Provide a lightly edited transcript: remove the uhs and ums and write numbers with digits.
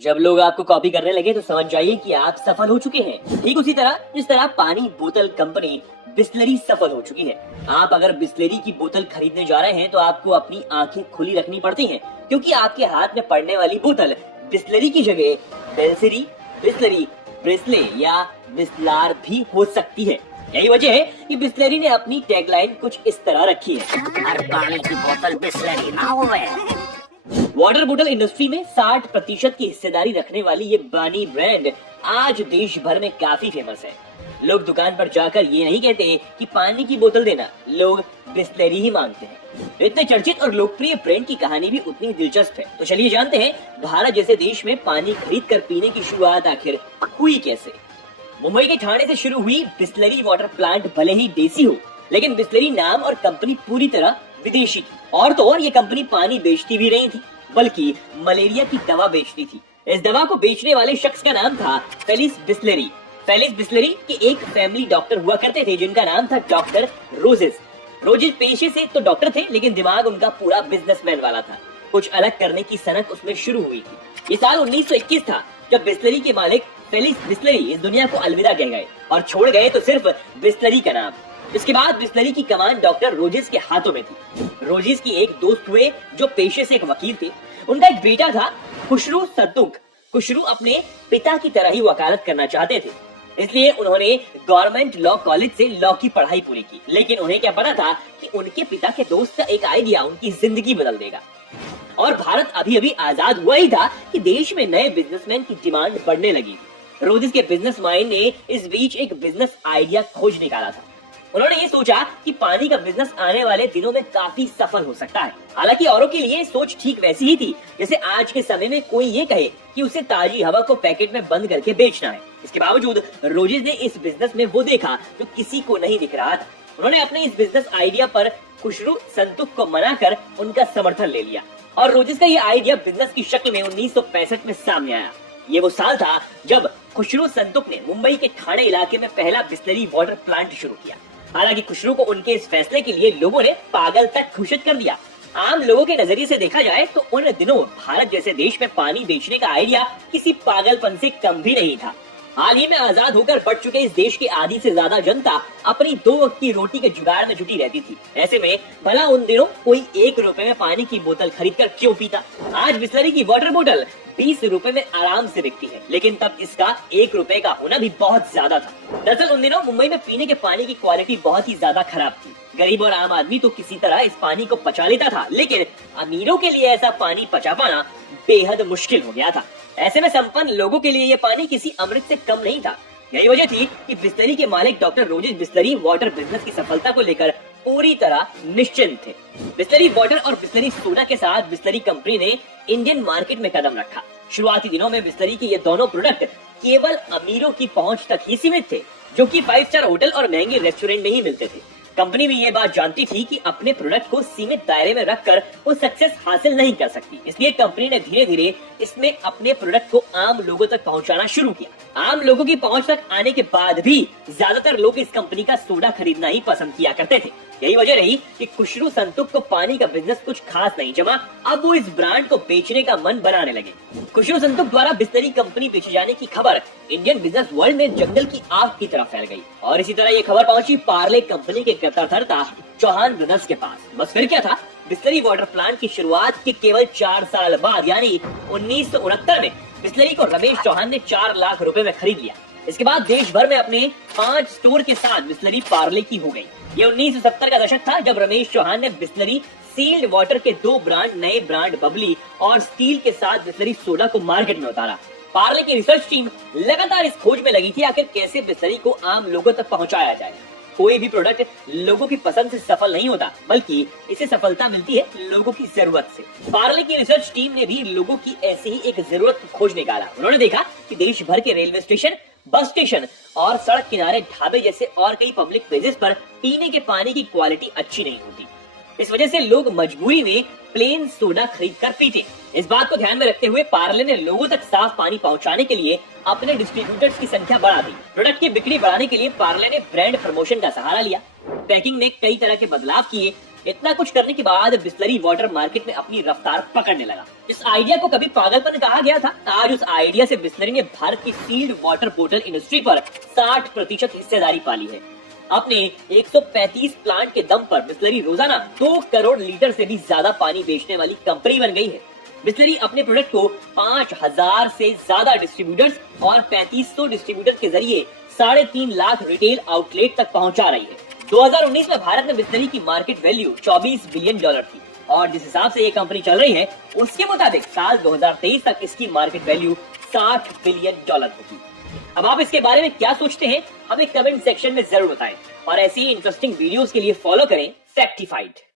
जब लोग आपको कॉपी करने लगे तो समझ जाइए कि आप सफल हो चुके हैं। ठीक उसी तरह जिस तरह पानी बोतल कंपनी बिस्लरी सफल हो चुकी है। आप अगर बिस्लरी की बोतल खरीदने जा रहे हैं तो आपको अपनी आंखें खुली रखनी पड़ती हैं, क्योंकि आपके हाथ में पड़ने वाली बोतल बिस्लरी की जगह बेल्सरी, बिस्लरी, ब्रिस्ले या बिस्लार भी हो सकती है। यही वजह है कि बिस्लरी ने अपनी टैगलाइन कुछ इस तरह रखी है, हर पानी की बोतल बिस्लरी ना होवे। वाटर बोतल इंडस्ट्री में 60% की हिस्सेदारी रखने वाली ये बानी ब्रांड आज देश भर में काफी फेमस है। लोग दुकान पर जाकर ये नहीं कहते कि पानी की बोतल देना, लोग बिस्लरी ही मांगते हैं। इतने चर्चित और लोकप्रिय ब्रांड की कहानी भी उतनी दिलचस्प है। तो चलिए जानते हैं भारत जैसे देश में पानी खरीद कर पीने की शुरुआत आखिर हुई कैसे। मुंबई के ठाणे से शुरू हुई बिस्लरी वाटर प्लांट भले ही देसी हो, लेकिन बिस्लरी नाम और कंपनी पूरी तरह विदेशी थी। और तो और ये कंपनी पानी बेचती भी नहीं थी, बल्कि मलेरिया की दवा बेचती थी। इस दवा को बेचने वाले शख्स का नाम था फेलिस बिस्लरी। फेलिस बिस्लरी के एक फैमिली डॉक्टर हुआ करते थे जिनका नाम था डॉक्टर रोजेस। रोजेस पेशे से तो डॉक्टर थे, लेकिन दिमाग उनका पूरा बिजनेसमैन वाला था। कुछ अलग करने की सनक उसमें शुरू हुई थी। ये साल 1921 था जब बिस्लरी के मालिक फेलिस बिस्लरी इस दुनिया को अलविदा कह गए और छोड़ गए तो सिर्फ बिस्लरी का नाम। इसके बाद बिस्लरी की कमान डॉक्टर रोजेस के हाथों में थी। रोजेस की एक दोस्त हुए जो पेशे से एक वकील थे। उनका एक बेटा था खुशरू संतुक। खुशरू अपने पिता की तरह ही वकालत करना चाहते थे, इसलिए उन्होंने गवर्नमेंट लॉ कॉलेज से लॉ की पढ़ाई पूरी की। लेकिन उन्हें क्या पता था कि उनके पिता के दोस्त का एक आइडिया उनकी जिंदगी बदल देगा। और भारत अभी अभी आजाद हुआ ही था कि देश में नए बिजनेसमैन की डिमांड बढ़ने लगी। रोजेस के बिजनेस माइंड ने इस बीच एक बिजनेस आइडिया खोज निकाला था। उन्होंने ये सोचा कि पानी का बिजनेस आने वाले दिनों में काफी सफल हो सकता है। हालांकि औरों के लिए सोच ठीक वैसी ही थी जैसे आज के समय में कोई ये कहे कि उसे ताजी हवा को पैकेट में बंद करके बेचना है। इसके बावजूद रोजेस ने इस बिजनेस में वो देखा जो किसी को नहीं दिख रहा था। उन्होंने अपने इस बिजनेस आइडिया पर खुशरू संतुक को मनाकर उनका समर्थन ले लिया और रोजेस का ये आइडिया बिजनेस की शक्ल में 1965 में सामने आया। ये वो साल था जब खुशरू संतुक ने मुंबई के ठाणे इलाके में पहला बिस्लरी वाटर प्लांट शुरू किया। हालांकि खुशरू को उनके इस फैसले के लिए लोगों ने पागल तक घोषित कर दिया। आम लोगों के नजरिए से देखा जाए तो उन दिनों भारत जैसे देश में पानी बेचने का आइडिया किसी पागलपन से कम भी नहीं था। हाल ही में आजाद होकर बढ़ चुके इस देश की आधी से ज्यादा जनता अपनी 2 वक्त की रोटी के जुगाड़ में जुटी रहती थी। ऐसे में भला उन दिनों कोई 1 रुपए में पानी की बोतल खरीदकर क्यों पीता। आज बिस्लरी की वाटर बोतल 20 रुपए में आराम से बिकती है, लेकिन तब इसका 1 रुपए का होना भी बहुत ज्यादा था। दरअसल उन दिनों मुंबई में पीने के पानी की क्वालिटी बहुत ही ज्यादा खराब थी। गरीब और आम आदमी तो किसी तरह इस पानी को पचा लेता था, लेकिन अमीरों के लिए ऐसा पानी पचा पाना बेहद मुश्किल हो गया था। ऐसे में संपन्न लोगों के लिए ये पानी किसी अमृत से कम नहीं था। यही वजह थी कि बिस्लरी के मालिक doctor roses Bisleri water business की सफलता को लेकर पूरी तरह निश्चिंत थे। बिस्लरी वाटर और बिस्लरी सोडा के साथ बिस्लरी कंपनी ने इंडियन मार्केट में कदम रखा। शुरुआती दिनों में बिस्लरी के ये दोनों प्रोडक्ट केवल अमीरों की पहुंच तक ही सीमित थे, जो कि 5 स्टार होटल और महंगे रेस्टोरेंट में ही मिलते थे। कंपनी भी ये बात जानती थी कि अपने प्रोडक्ट को सीमित दायरे में रखकर वो सक्सेस हासिल नहीं कर सकती, इसलिए कंपनी ने धीरे धीरे इसमें अपने प्रोडक्ट को आम लोगों तक पहुंचाना शुरू किया। आम लोगों की पहुंच तक आने के बाद भी ज्यादातर लोग इस कंपनी का सोडा खरीदना ही पसंद किया करते थे। यही वजह रही कि खुशरू संतुक को पानी का बिजनेस कुछ खास नहीं जमा। अब वो इस ब्रांड को बेचने का मन बनाने लगे। खुशरू संतुक द्वारा बिस्लरी कंपनी बेचे जाने की खबर इंडियन बिजनेस वर्ल्ड में जंगल की आग की तरह फैल गई और इसी तरह ये खबर पहुंची पार्ले कंपनी के कर्ताधर्ता चौहान ब्रदर्स के पास। बस फिर क्या था, बिस्लरी वाटर प्लांट की शुरुआत के केवल 4 साल बाद यानी 1969 में बिस्लरी को रमेश चौहान ने 4 लाख रुपए में खरीद लिया। इसके बाद देश भर में अपने 5 स्टोर के साथ बिस्लरी पार्ले की हो गई। ये 1970 का दशक था जब रमेश चौहान ने बिस्लरी सील्ड वाटर के 2 ब्रांड नए ब्रांड बबली और स्टील के साथ बिस्लरी सोडा को मार्केट में उतारा। पार्ले की रिसर्च टीम लगातार इस खोज में लगी थी आखिर कैसे बिस्लरी को आम लोगों तक पहुंचाया जाए। कोई भी प्रोडक्ट लोगों की पसंद से सफल नहीं होता, बल्कि इसे सफलता मिलती है लोगों की जरूरत से। पार्ले की रिसर्च टीम ने भी लोगों की ऐसी ही एक जरूरत खोज निकाला। उन्होंने देखा कि देश भर के रेलवे स्टेशन, बस स्टेशन और सड़क किनारे ढाबे जैसे और कई पब्लिक प्लेसेस पर पीने के पानी की क्वालिटी अच्छी नहीं होती। इस वजह से लोग मजबूरी में प्लेन सोडा खरीद कर पीते। इस बात को ध्यान में रखते हुए पार्ले ने लोगों तक साफ पानी पहुंचाने के लिए अपने डिस्ट्रीब्यूटर्स की संख्या बढ़ा दी। प्रोडक्ट की बिक्री बढ़ाने के लिए पार्ले ने ब्रांड प्रमोशन का सहारा लिया, पैकिंग में कई तरह के बदलाव किए इतना कुछ करने के बाद बिस्लरी वाटर मार्केट में अपनी रफ्तार पकड़ने लगा। इस आइडिया को कभी पागलपन कहा गया था। आज उस आइडिया से बिस्लरी ने भारत की सील्ड वाटर बोतल इंडस्ट्री पर 60% हिस्सेदारी पाली है। अपने 135 प्लांट के दम पर बिस्लरी रोजाना 2 करोड़ लीटर से भी ज्यादा पानी बेचने वाली कंपनी बन गई है। बिस्लरी अपने प्रोडक्ट को 5000 से ज्यादा डिस्ट्रीब्यूटर्स और 3500 डिस्ट्रीब्यूटर के जरिए 3.5 लाख रिटेल आउटलेट तक पहुंचा रही है। 2019 में भारत में बिस्लरी की मार्केट वैल्यू $24 बिलियन थी और जिस हिसाब से ये कंपनी चल रही है उसके मुताबिक साल 2023 तक इसकी मार्केट वैल्यू $60 बिलियन होगी। अब आप इसके बारे में क्या सोचते हैं हमें कमेंट सेक्शन में जरूर बताएं और ऐसी ही इंटरेस्टिंग वीडियोस के लिए फॉलो करें फैक्टिफाइड।